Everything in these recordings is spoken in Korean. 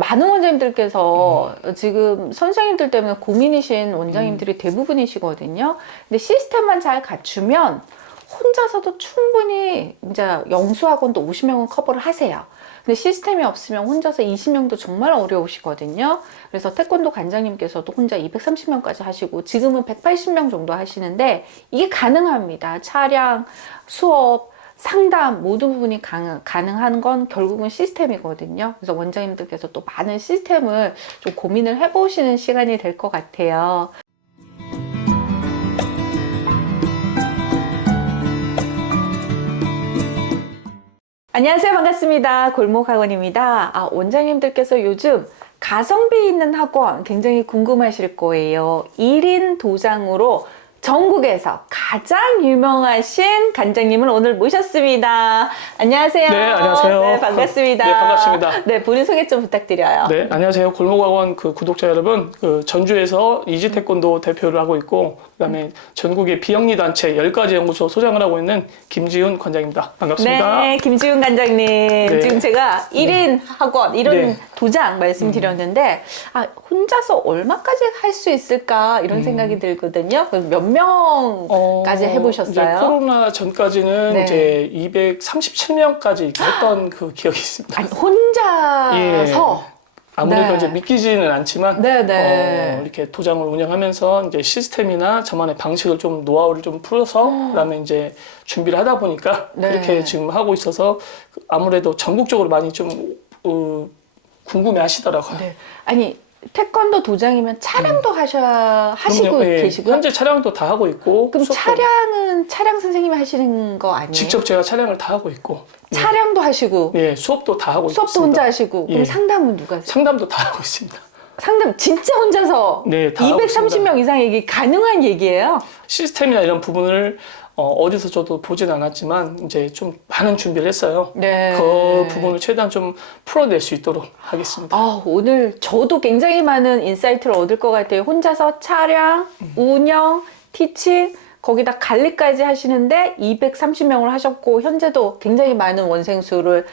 많은 원장님들께서 지금 선생님들 때문에 고민이신 원장님들이 대부분이시거든요. 근데 시스템만 잘 갖추면 혼자서도 충분히 이제 영수학원도 50명은 커버를 하세요. 근데 시스템이 없으면 혼자서 20명도 정말 어려우시거든요. 그래서 태권도 관장님께서도 혼자 230명까지 하시고 지금은 180명 정도 하시는데 이게 가능합니다. 차량, 수업, 상담 모든 부분이 가능한 건 결국은 시스템이거든요. 그래서 원장님들께서 또 많은 시스템을 좀 고민을 해보시는 시간이 될 것 같아요. 안녕하세요. 반갑습니다. 골목학원입니다. 원장님들께서 요즘 가성비 있는 학원 굉장히 궁금하실 거예요. 1인 도장으로 전국에서 가장 유명하신 관장님을 오늘 모셨습니다. 안녕하세요. 네, 안녕하세요. 네, 반갑습니다. 네, 반갑습니다. 네, 본인 소개 좀 부탁드려요. 네, 안녕하세요. 골목학원 구독자 여러분. 전주에서 이지 태권도 대표를 하고 있고, 그다음에 전국의 비영리 단체 10가지 연구소 소장을 하고 있는 김지훈 관장입니다. 반갑습니다. 네, 김지훈 관장님. 네. 지금 제가 1인 학원, 이런 네. 도장 말씀드렸는데, 혼자서 얼마까지 할 수 있을까, 이런 생각이 들거든요. 몇 명까지 해보셨어요? 이제 코로나 전까지는 네. 이제 237명까지 했던 그 기억이 있습니다. 아니, 혼자서? 아무래도 네. 이제 믿기지는 않지만 네네. 이렇게 도장을 운영하면서 이제 시스템이나 저만의 방식을 좀 노하우를 좀 풀어서 그다음에 이제 준비를 하다 보니까 네. 그렇게 지금 하고 있어서 아무래도 전국적으로 많이 좀 궁금해 하시더라고요. 네. 아니, 태권도 도장이면 차량도 하시고 그럼요. 예, 계시고요? 현재 차량도 다 하고 있고 그럼 수업도 차량은 차량 선생님이 하시는 거 아니에요? 직접 제가 차량을 다 하고 있고 차량도 하시고 예, 수업도 다 하고 수업도 있습니다. 혼자 하시고 그럼 예. 상담은 누가 하세요? 상담도 다 하고 있습니다. 상담 진짜 혼자서 네, 다 하고 230명 이상 얘기 가능한 얘기예요? 시스템이나 이런 부분을 어디서 저도 보진 않았지만 이제 좀 많은 준비를 했어요. 네. 그 부분을 최대한 좀 풀어낼 수 있도록 하겠습니다. 오늘 저도 굉장히 많은 인사이트를 얻을 것 같아요. 혼자서 차량, 운영, 티칭, 거기다 관리까지 하시는데 230명을 하셨고 현재도 굉장히 많은 원생수를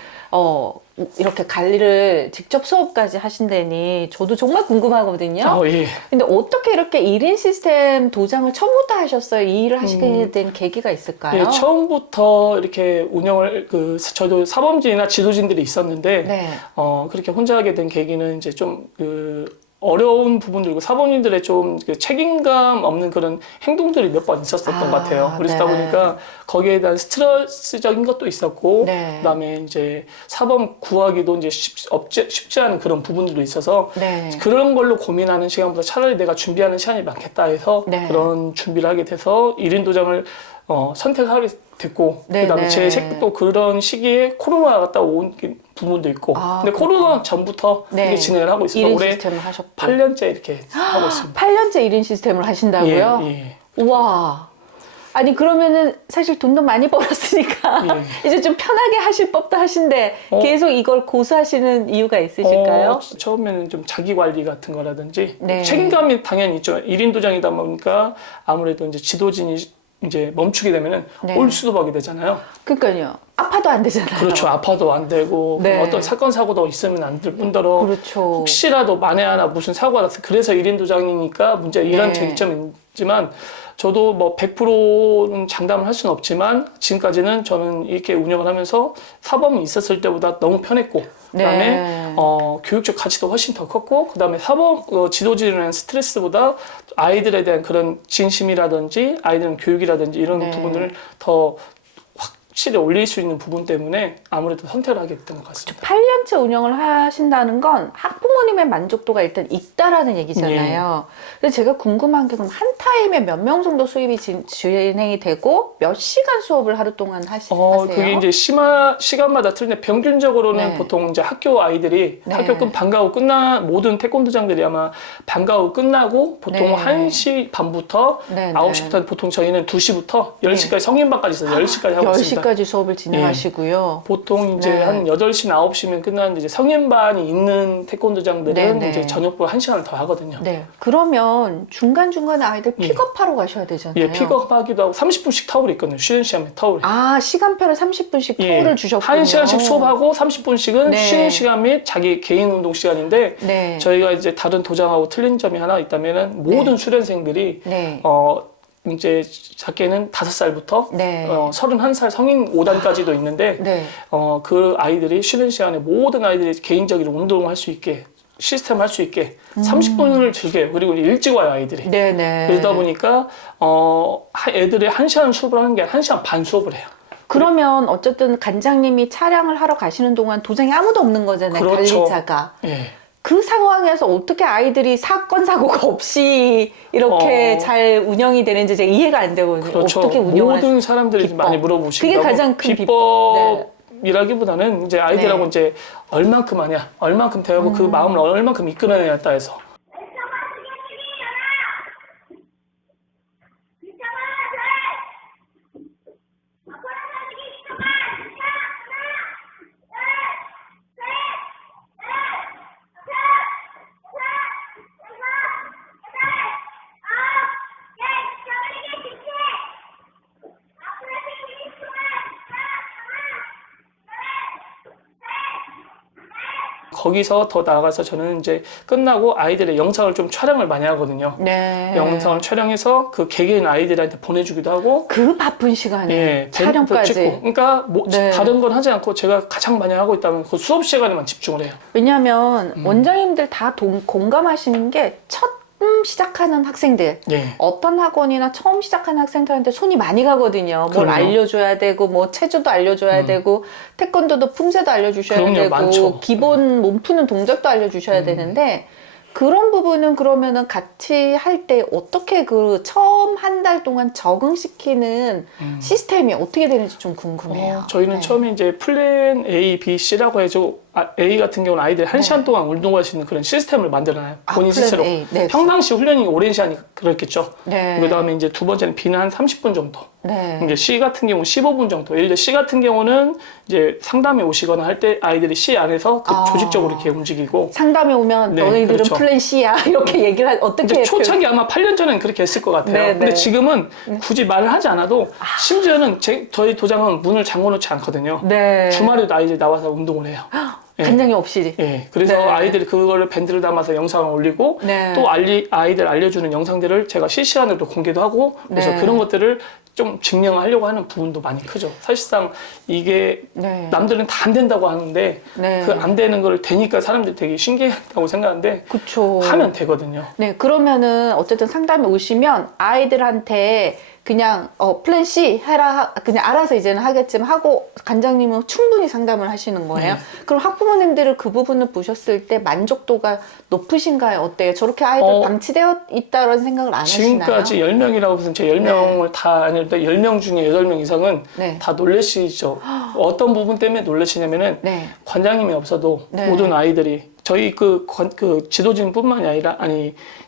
이렇게 관리를 직접 수업까지 하신다니 저도 정말 궁금하거든요. 예. 근데 어떻게 이렇게 1인 시스템 도장을 처음부터 하셨어요? 이 일을 하시게 된 계기가 있을까요? 예, 처음부터 이렇게 운영을 저도 사범진이나 지도진들이 있었는데 네. 그렇게 혼자 하게 된 계기는 이제 좀 어려운 부분들이고 사범님들의 좀 책임감 없는 그런 행동들이 몇 번 있었던 것 같아요. 그러다 네. 보니까 거기에 대한 스트레스적인 것도 있었고, 네. 그다음에 이제 사범 구하기도 이제 쉽지 않은 그런 부분들도 있어서 네. 그런 걸로 고민하는 시간보다 차라리 내가 준비하는 시간이 많겠다 해서 네. 그런 준비를 하게 돼서 1인 도장을 선택하게 됐고, 네, 그다음에 네. 제 색도 그런 시기에 코로나가 갔다 온 부분도 있고, 근데 코로나 전부터 네. 이렇게 진행을 하고 있어서 1인 올해 시스템을 하셨고 8년째 이렇게 하고 있습니다. 8년째 1인 시스템을 하신다고요? 예. 우와. 아니 그러면은 사실 돈도 많이 벌었으니까 이제 좀 편하게 하실 법도 하신데 계속 이걸 고수하시는 이유가 있으실까요? 처음에는 좀 자기 관리 같은 거라든지 네. 책임감이 당연히 있죠. 1인 도장이다 보니까 아무래도 이제 지도진이 이제 멈추게 되면은 네. 올수도박이 되잖아요. 그러니까요. 아파도 안 되잖아요. 그렇죠. 아파도 안 되고 네. 어떤 사건 사고도 있으면 안 될 뿐더러 그렇죠. 혹시라도 만에 하나 무슨 사고가 났어. 그래서 1인 도장이니까 문제 이런 네. 쟁점이 있지만 저도 뭐 100%는 장담을 할 수는 없지만 지금까지는 저는 이렇게 운영을 하면서 사범이 있었을 때보다 너무 편했고 그다음에 네. 교육적 가치도 훨씬 더 컸고 그다음에 사범 지도진에 스트레스보다 아이들에 대한 그런 진심이라든지 아이들은 교육이라든지 이런 네. 부분을 더 확실히 올릴 수 있는 부분 때문에 아무래도 선택을 하게 됐던 것 같습니다. 8년째 운영을 하신다는 건 학부모님의 만족도가 일단 있다라는 얘기잖아요. 그래서 제가 궁금한 게 그럼 한 타임에 몇 명 정도 수입이 진행이 되고 몇 시간 수업을 하루 동안 하세요? 그게 이제 시간마다 틀린데 평균적으로는 네. 보통 이제 학교 아이들이 네. 학교 방과 후 모든 태권도장들이 아마 방과 후 끝나고 보통 네. 1시 반부터 네, 9시부터 보통 저희는 2시부터 10시까지 성인반까지 있어요. 10시까지 하고 있습니다. 10시까지 수업을 진행하시고요. 보통 이제 네. 한 8시나 9시면 끝나는데 이제 성인반이 있는 태권도장 소장들은 네. 이제 저녁부 1시간을 더 하거든요. 네. 그러면 중간중간에 아이들 픽업하러 가셔야 되잖아요. 예, 픽업하기도 하고 30분씩 타월이 있거든요. 쉬는 시간에 타월이. 아, 시간표를 30분씩 투어를 주셨군요. 1시간씩 수업하고 30분씩은 네. 쉬는 시간 및 자기 개인 운동 시간인데 네. 저희가 이제 다른 도장하고 틀린 점이 하나 있다면은 모든 수련생들이 네. 이제 작게는 5살부터 네. 31살 성인 5단까지도 있는데 네. 그 아이들이 쉬는 시간에 모든 아이들이 개인적으로 운동을 할 수 있게 시스템 할 수 있게 30분을 즐겨요. 그리고 일찍 와요 아이들이. 네네. 그러다 보니까 애들이 1시간 수업을 하는 게 아니라 1시간 반 수업을 해요. 그러면 어쨌든 관장님이 차량을 하러 가시는 동안 도장에 아무도 없는 거잖아요. 그렇죠. 관리자가. 예. 그 상황에서 어떻게 아이들이 사건 사고가 없이 이렇게 잘 운영이 되는지 제가 이해가 안 되거든요. 그렇죠. 어떻게 운영하는지. 모든 사람들이 비법. 많이 물어보시고 그게 가장 큰 비법이라기보다는 이제 아이들하고 네. 이제 얼만큼 하냐, 얼만큼 대하고 그 마음을 얼만큼 이끌어내냐에 따라서. 거기서 더 나아가서 저는 이제 끝나고 아이들의 영상을 좀 촬영을 많이 하거든요. 네. 영상을 촬영해서 그 개개인 아이들한테 보내주기도 하고, 그 바쁜 시간에 예, 촬영까지. 찍고. 그러니까 네. 다른 건 하지 않고 제가 가장 많이 하고 있다면 그 수업 시간에만 집중을 해요. 왜냐하면 원장님들 다 공감하시는 게 처음 시작하는 학생들, 예. 어떤 학원이나 처음 시작하는 학생들한테 손이 많이 가거든요. 뭘 그럼요. 알려줘야 되고, 뭐 체조도 알려줘야 되고, 태권도도 품새도 알려주셔야 그럼요, 되고, 많죠. 기본 몸 푸는 동작도 알려주셔야 되는데, 그런 부분은 그러면은 같이 할 때 어떻게 그 처음 한 달 동안 적응시키는 시스템이 어떻게 되는지 좀 궁금해요. 저희는 네. 처음에 이제 플랜 A, B, C라고 해서 A 같은 경우는 아이들이 1시간 동안 운동할 수 있는 그런 시스템을 만들어놔요. 본인 플랜 스스로. A. 네. 평상시 훈련이 오랜 시간이 그렇겠죠. 네. 그 다음에 이제 두 번째는 B는 한 30분 정도. 네. 이제 C 같은 경우는 15분 정도. 예를 들어 C 같은 경우는 이제 상담에 오시거나 할 때 아이들이 C 안에서 그 조직적으로 이렇게 움직이고. 상담에 오면 네, 너희들은 그렇죠. 플랜 C야 이렇게 얘기를 어떻게 이제 초창기 아마 8년 전에는 그렇게 했을 것 같아요. 네, 근데 네. 지금은 굳이 말을 하지 않아도 심지어는 저희 도장은 문을 잠궈 놓지 않거든요. 네. 주말에도 아이들이 나와서 운동을 해요. 예. 간장이 없이. 예, 그래서 네. 아이들이 그거를 밴드를 담아서 영상을 올리고 네. 또 아이들 알려주는 영상들을 제가 실시간으로 공개도 하고 그래서 네. 그런 것들을 좀 증명하려고 하는 부분도 많이 크죠. 사실상 이게 네. 남들은 다 안 된다고 하는데 네. 그 안 되는 걸 되니까 사람들이 되게 신기하다고 생각하는데 그쵸. 하면 되거든요. 네, 그러면은 어쨌든 상담에 오시면 아이들한테 그냥 플랜 C 해라 그냥 알아서 이제는 하겠지만 하고 관장님은 충분히 상담을 하시는 거예요. 네. 그럼 학부모님들은 그 부분을 보셨을 때 만족도가 높으신가요? 어때요? 저렇게 아이들 방치되어 있다는 생각을 안 하시나요? 지금까지 10명이라고 해서 제 10명을 다 아니는데 10명 중에 8명 이상은 네. 다 놀라시죠. 어떤 부분 때문에 놀라시냐면은 네. 관장님이 없어도 네. 모든 아이들이 저희 그 지도진뿐만이 아니라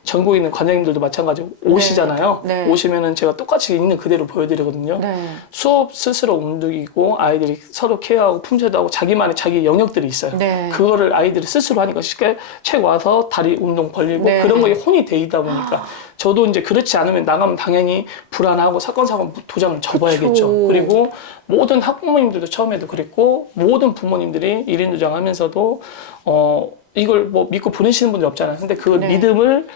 전국에 있는 관장님들도 마찬가지고 오시잖아요. 네. 오시면은 제가 똑같이 있는 그대로 보여드리거든요. 네. 수업 스스로 움직이고 아이들이 서로 케어하고 품새도 하고 자기만의 자기 영역들이 있어요. 네. 그거를 아이들이 스스로 하니까 쉽게 책 와서 다리 운동 벌리고 네. 그런 거에 혼이 돼 있다 보니까 저도 이제 그렇지 않으면 나가면 당연히 불안하고 사건 사고 도장을 접어야겠죠. 그쵸. 그리고 모든 학부모님들도 처음에도 그랬고 모든 부모님들이 1인 도장 하면서도 이걸 뭐 믿고 보내시는 분들 없잖아요. 근데 그 네. 믿음을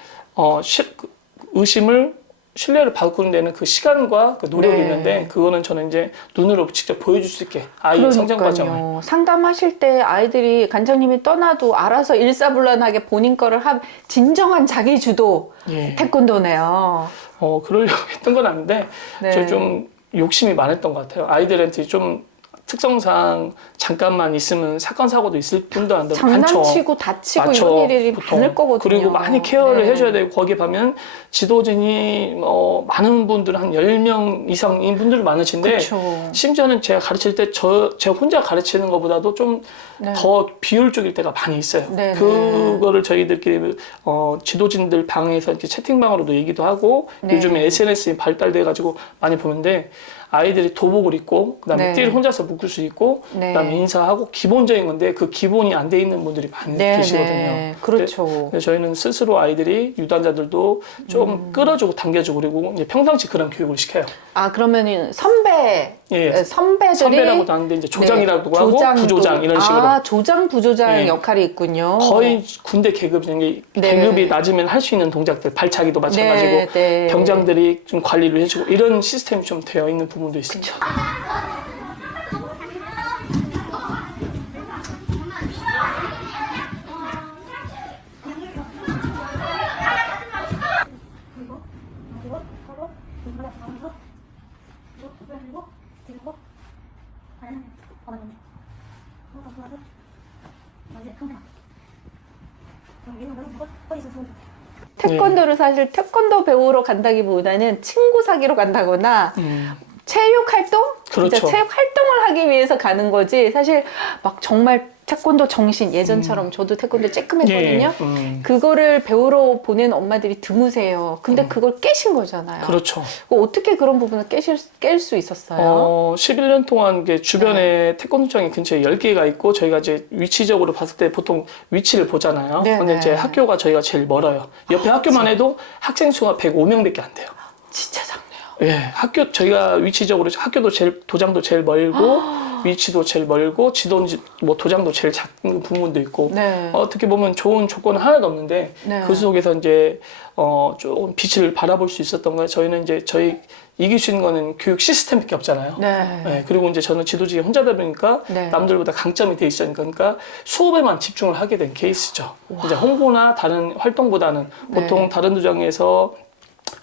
의심을 신뢰를 바꾸는 데는 그 시간과 그 노력이 네. 있는데 그거는 저는 이제 눈으로 직접 보여줄 수 있게 아이의 성장 과정을 상담하실 때 아이들이 관장님이 떠나도 알아서 일사불란하게 본인 거를 진정한 자기주도 예. 태권도네요. 그러려고 했던 건 아닌데 네. 저 좀 욕심이 많았던 것 같아요. 아이들한테 좀 특성상 잠깐만 있으면 사건 사고도 있을 뿐도 안 되고 장난치고 다치고 이런 일이 보통. 많을 거거든요. 그리고 많이 케어를 네. 해줘야 되고 거기 가면 지도진이 많은 분들 한 10명 이상인 분들 많으신데 그쵸. 심지어는 제가 가르칠 때 제가 혼자 가르치는 것보다도 좀 더 네. 비효율적일 때가 많이 있어요. 네, 그거를 저희들끼리 지도진들 방에서 이렇게 채팅방으로도 얘기도 하고 네. 요즘에 SNS에 발달돼 가지고 많이 보는데 아이들이 도복을 입고 그다음에 네. 띠를 혼자서 묶을 수 있고 네. 그다음에 인사하고 기본적인 건데 그 기본이 안 돼 있는 분들이 많이 네, 계시거든요. 네. 그렇죠. 그래서 저희는 스스로 아이들이 유단자들도 좀 끌어주고 당겨주고 그리고 이제 평상시 그런 교육을 시켜요. 아, 그러면은 선배, 예. 선배들이 선배라고도 하는데 이제 조장이라고도 하고 조장도- 부조장 이런 식으로 아, 조장, 부조장 예. 역할이 있군요. 거의 군대 계급인 게 네. 계급이 낮으면 할 수 있는 동작들 발차기도 마찬가지고 네, 네. 병장들이 좀 관리를 해주고 이런 시스템이 좀 되어 있는 부분도 있습니다. 태권도를 사실 태권도 배우러 간다기보다는 친구 사귀러 간다거나 체육 활동? 그렇죠. 진짜 체육 활동을 하기 위해서 가는 거지. 사실 막 정말 태권도 정신 예전처럼 저도 태권도 쬐끔 했거든요. 예. 그거를 배우러 보낸 엄마들이 드무세요. 근데 그걸 깨신 거잖아요. 그렇죠. 어떻게 그런 부분을 깰 수 있었어요? 11년 동안 이게 주변에 태권도장이 근처에 10개가 있고 저희가 이제 위치적으로 봤을 때 보통 위치를 보잖아요. 네, 근데 네. 이제 학교가 저희가 제일 멀어요. 옆에 학교만 해도 학생 수가 105명밖에 안 돼요. 진짜 작네요. 예, 저희가 위치적으로 학교도 도장도 제일 멀고 위치도 제일 멀고 뭐 도장도 제일 작은 부분도 있고 네. 어떻게 보면 좋은 조건은 하나도 없는데 네. 그 속에서 이제 조금 빛을 바라볼 수 있었던 거예요. 저희는 이제 이길 수 있는 거는 교육 시스템밖에 없잖아요. 네. 네, 그리고 이제 저는 지도직이 혼자다 보니까 네. 남들보다 강점이 돼 있으니까 그러니까 수업에만 집중을 하게 된 케이스죠. 이제 홍보나 다른 활동보다는 보통 네. 다른 도장에서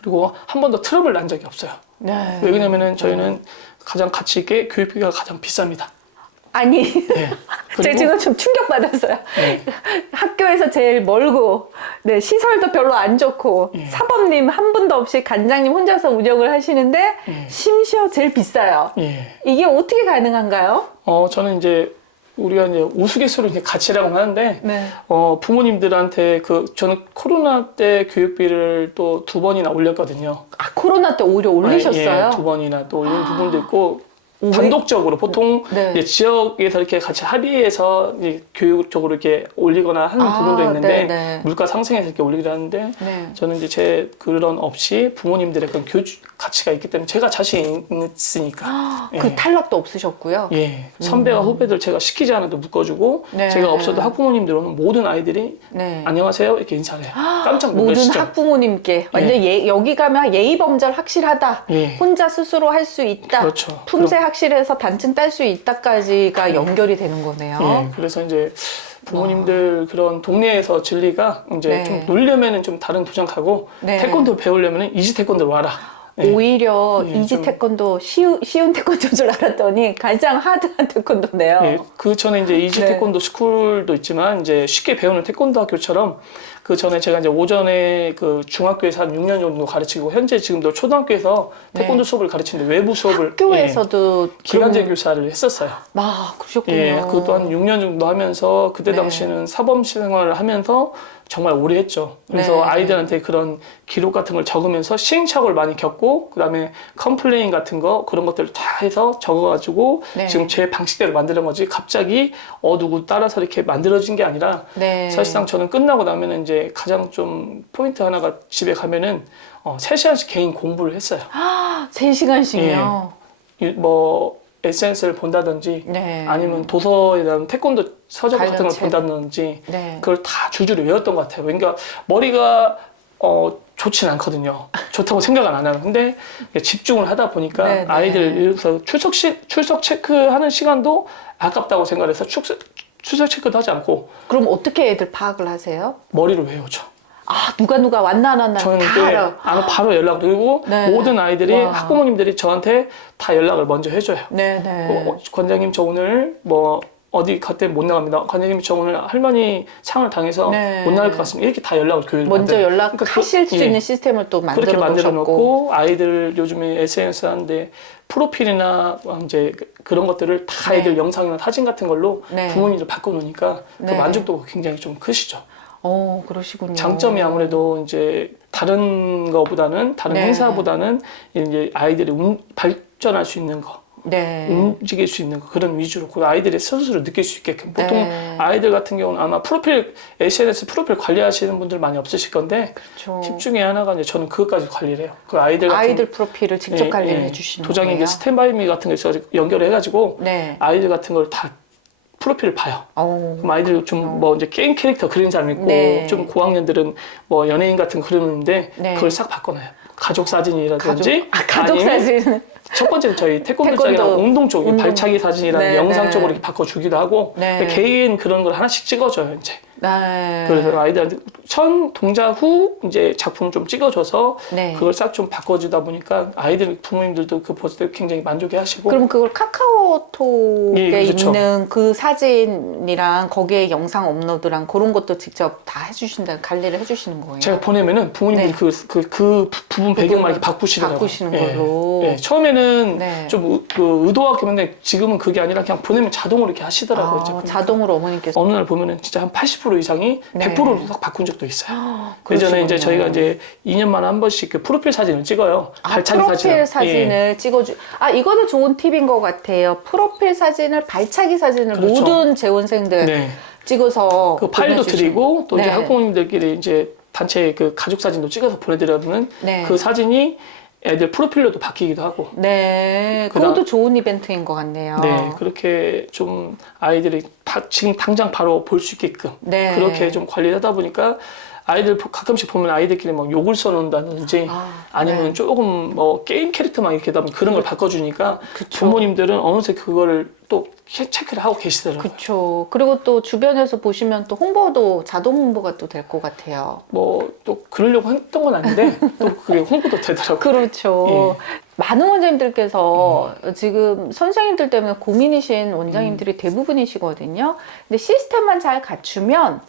그리고 한 번도 트러블 난 적이 없어요. 네. 왜냐면은 저희는 가장 가치 있게 교육비가 가장 비쌉니다. 아니, 네. 제가 지금 좀 충격받았어요. 네. 학교에서 제일 멀고, 네, 시설도 별로 안 좋고, 예. 사범님 한 분도 없이 관장님 혼자서 운영을 하시는데, 예. 심지어 제일 비싸요. 예. 이게 어떻게 가능한가요? 저는 이제 우리가 이제 우스갯소리로 이제 가치라고 하는데 네. 부모님들한테 저는 코로나 때 교육비를 또 2번이나 올렸거든요. 아, 코로나 때 오히려 올리셨어요? 예, 2번이나 또 올린 부분도 있고 왜? 단독적으로 보통 네. 이제 지역에서 이렇게 같이 합의해서 이제 교육적으로 이렇게 올리거나 하는 아, 부분도 있는데 네, 네. 물가 상승해서 이렇게 올리기도 하는데 네. 저는 이제 제 그런 없이 부모님들의 그런 교육 가치가 있기 때문에 제가 자신 있으니까 그 탈락도 없으셨고요? 예 선배와 후배들 제가 시키지 않아도 묶어주고 네. 제가 없어도 학부모님들 오면 모든 아이들이 네. 안녕하세요 이렇게 인사를 해요. 깜짝 모든 놀라시죠? 학부모님께 완전 여기 가면 예의 범절 확실하다. 예. 혼자 스스로 할 수 있다. 그렇죠. 품새 확실해서 단층 딸 수 있다까지가 연결이 되는 거네요. 예, 그래서 이제 부모님들 그런 동네에서 진리가 이제 네. 좀 놀려면은 좀 다른 도장 가고 네. 태권도 배우려면은 이지 태권도로 와라. 예. 오히려 예, 이지 좀- 태권도 쉬운 태권도인 줄 알았더니 가장 하드한 태권도네요. 예, 그 전에 이제 이지 네. 태권도 스쿨도 있지만 이제 쉽게 배우는 태권도 학교처럼 그 전에 제가 이제 오전에 그 중학교에서 한 6년 정도 가르치고 현재 지금도 초등학교에서 태권도 네. 수업을 가르치는데 외부 수업을 학교에서도 예, 기간제 그럼- 교사를 했었어요. 아, 그러셨군요. 예, 그것도 한 6년 정도 하면서 그때 네. 당시에는 사범 생활을 하면서 정말 오래 했죠. 그래서 네. 아이들한테 그런 기록 같은 걸 적으면서 시행착오를 많이 겪고 그다음에 컴플레인 같은 거 그런 것들을 다 해서 적어가지고 네. 지금 제 방식대로 만드는 거지 갑자기 누구 따라서 이렇게 만들어진 게 아니라 네. 사실상 저는 끝나고 나면은 이제 가장 좀 포인트 하나가 집에 가면은 3시간씩 개인 공부를 했어요. 3시간씩이요. 뭐 에센스를 본다든지 네. 아니면 도서에 대한 태권도 서적 같은 걸 관련 책. 본다든지 네. 그걸 다 줄줄이 외웠던 것 같아요. 그러니까 머리가 좋진 않거든요. 좋다고 생각은 안 하는. 근데 집중을 하다 보니까 네, 네. 아이들 예를 들어서 출석 체크하는 시간도 아깝다고 생각해서 출석 체크도 하지 않고 그럼 어떻게 애들 파악을 하세요? 머리로 외우죠. 아, 누가 왔나 안 왔나 저는 다 그때 알아. 바로 연락 그리고 네. 모든 아이들이 와. 학부모님들이 저한테 다 연락을 먼저 해줘요. 네네. 관장님 저 오늘 뭐 어디 갔대 못 나갑니다. 관장님 저 오늘 할머니 상을 당해서 네. 못 나갈 것 같습니다. 이렇게 다 연락을 교육을 먼저 만들어요. 연락하실 수 예. 있는 시스템을 또 그렇게 만들어 만들어 놓으셨고. 놓고 아이들 요즘에 SNS 하는데 프로필이나 이제 그런 것들을 다 네. 아이들 영상이나 사진 같은 걸로 네. 부모님들 바꿔놓으니까 네. 그 만족도가 굉장히 좀 크시죠. 그러시군요. 장점이 아무래도 이제 다른 거보다는 다른 네. 행사보다는 이제 아이들이 출전할 수 있는 거, 네. 움직일 수 있는 거 그런 위주로 그 아이들이 스스로 느낄 수 있게끔 보통 네. 아이들 같은 경우는 아마 프로필 SNS 프로필 관리하시는 분들 많이 없으실 건데 그렇죠. 팁 중에 하나가 이제 저는 그것까지 관리를 해요. 그 아이들 같은 아이들 프로필을 직접 예, 관리를 예. 해주시는 도장에 거예요. 이제 스탠바이미 같은 거 있어 연결해가지고 네. 아이들 같은 걸 다 프로필을 봐요. 어, 그럼 아이들 좀 뭐 이제 게임 캐릭터 그리는 사람 있고 네. 좀 고학년들은 뭐 연예인 같은 거 그리는데 네. 그걸 싹 바꿔놔요. 가족 사진이라든지 가족 아니면 사진. 첫 번째는 저희 태권도 태권도, 쪽이랑 운동 쪽 운동. 발차기 사진이랑 네, 영상 네. 쪽으로 이렇게 바꿔주기도 하고 네. 근데 개인 그런 걸 하나씩 찍어줘요 이제. 네. 그래서 아이들한테 전 동작 후 이제 작품을 좀 찍어줘서 네. 그걸 싹 좀 바꿔주다 보니까 아이들 부모님들도 그 봤을 때 굉장히 만족해하시고. 그럼 그걸 카카오톡에 예, 그렇죠. 있는 그 사진이랑 거기에 영상 업로드랑 그런 것도 직접 다 해주신다, 관리를 해주시는 거예요? 제가 보내면은 부모님들이 네. 그 부분 배경만 이렇게 바꾸시더라고요. 바꾸시는 예. 걸로. 예. 처음에는 네. 좀 의도하게 했는데 지금은 그게 아니라 그냥 보내면 자동으로 이렇게 하시더라고요. 이제 보니까. 자동으로 어머님께서. 어느 날 보면은 진짜 한 80% 이상이 네. 100%로 딱 바꾼 적도 있어요. 그러시군요. 예전에 이제 저희가 이제 2년만에 한 번씩 그 프로필 사진을 찍어요. 발차기 프로필 사진을 예. 찍어주. 이거는 좋은 팁인 것 같아요. 프로필 사진을, 발차기 사진을 그렇죠. 모든 재원생들 네. 찍어서 그 파일도 보내주시는. 드리고 또 이제 네. 학부모님들끼리 이제 단체 그 가족 사진도 찍어서 보내드려면 네. 그 사진이 애들 프로필로도 바뀌기도 하고. 네, 그다음- 그것도 좋은 이벤트인 것 같네요. 네, 그렇게 좀 아이들이 지금 당장 바로 볼 수 있게끔 네. 그렇게 좀 관리를 하다 보니까 아이들 가끔씩 보면 아이들끼리 막 욕을 써놓는다든지 아니면 네. 조금 뭐 게임 캐릭터만 이렇게 하다 보면 그런 걸 바꿔주니까 그쵸. 부모님들은 어느새 그거를 또 체크를 하고 계시더라고요. 그렇죠. 그리고 또 주변에서 보시면 또 홍보도 자동 홍보가 또 될 것 같아요. 뭐 또 그러려고 했던 건 아닌데 또 그게 홍보도 되더라고요. 그렇죠. 예. 많은 원장님들께서 지금 선생님들 때문에 고민이신 원장님들이 대부분이시거든요. 근데 시스템만 잘 갖추면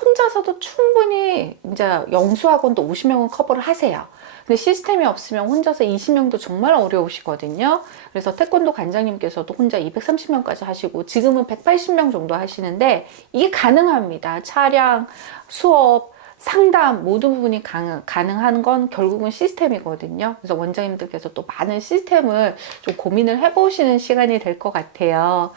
혼자서도 충분히 이제 영수학원도 50명은 커버를 하세요. 근데 시스템이 없으면 혼자서 20명도 정말 어려우시거든요. 그래서 태권도 관장님께서도 혼자 230명까지 하시고 지금은 180명 정도 하시는데 이게 가능합니다. 차량, 수업, 상담 모든 부분이 가능한 건 결국은 시스템이거든요. 그래서 원장님들께서 또 많은 시스템을 좀 고민을 해보시는 시간이 될 것 같아요.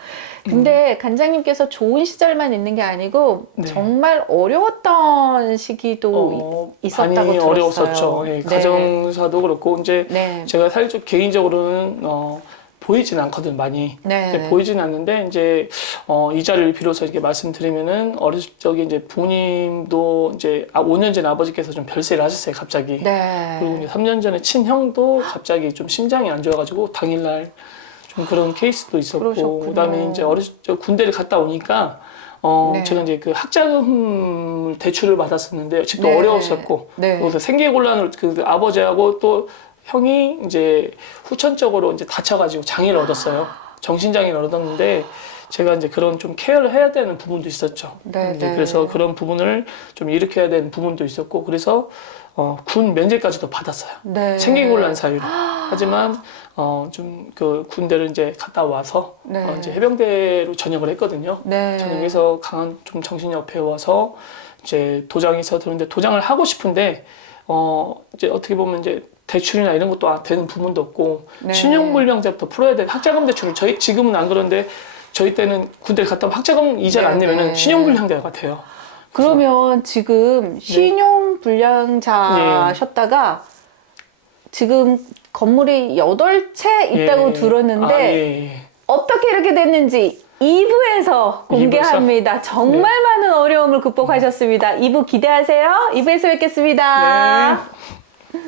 근데 관장님께서 좋은 시절만 있는 게 아니고 네. 정말 어려웠던 시기도 있었다고 많이 들었어요. 어려웠었죠. 예, 네. 가정사도 그렇고 이제 네. 제가 사실 개인적으로는 보이진 않거든 많이. 네. 보이진 않는데 이제 이 자리를 빌어서 이렇게 말씀드리면은 어렸을 적에 이제 부모님도 이제 5년 전에 아버지께서 좀 별세를 하셨어요 갑자기. 네. 그리고 이제 3년 전에 친형도 갑자기 좀 심장이 안 좋아가지고 당일날 좀 그런 케이스도 있었고 그러셨구나. 그다음에 이제 어렸을 적 군대를 갔다 오니까 네. 제가 이제 그 학자금 대출을 받았었는데 집도 네. 어려웠었고 네. 그래서 생계곤란으로 그 아버지하고 또 형이 이제 후천적으로 이제 다쳐가지고 장애를 얻었어요. 정신장애를 얻었는데 제가 이제 그런 좀 케어를 해야 되는 부분도 있었죠. 네, 이제 네. 그래서 그런 부분을 좀 일으켜야 되는 부분도 있었고 그래서 군 면제까지도 받았어요. 네. 생계곤란 사유로. 하지만 좀 그 군대를 이제 갔다 와서 네. 이제 해병대로 전역을 했거든요. 네. 전역해서 강한 좀 정신협회에 와서 이제 도장에서 들었는데 도장을 하고 싶은데 이제 어떻게 보면 이제 대출이나 이런 것도 되는 부분도 없고 네. 신용불량자부터 풀어야 돼. 학자금 대출을 지금은 안 그런데 저희 때는 군대를 갔다 오면 학자금 이자를 안 네, 내면은 네. 신용불량자가 돼요. 그러면 지금 신용불량자셨다가 지금 건물이 8채 있다고 예. 들었는데 예. 어떻게 이렇게 됐는지 2부에서 공개합니다. 정말 많은 어려움을 극복하셨습니다. 2부 기대하세요. 2부에서 뵙겠습니다. 네.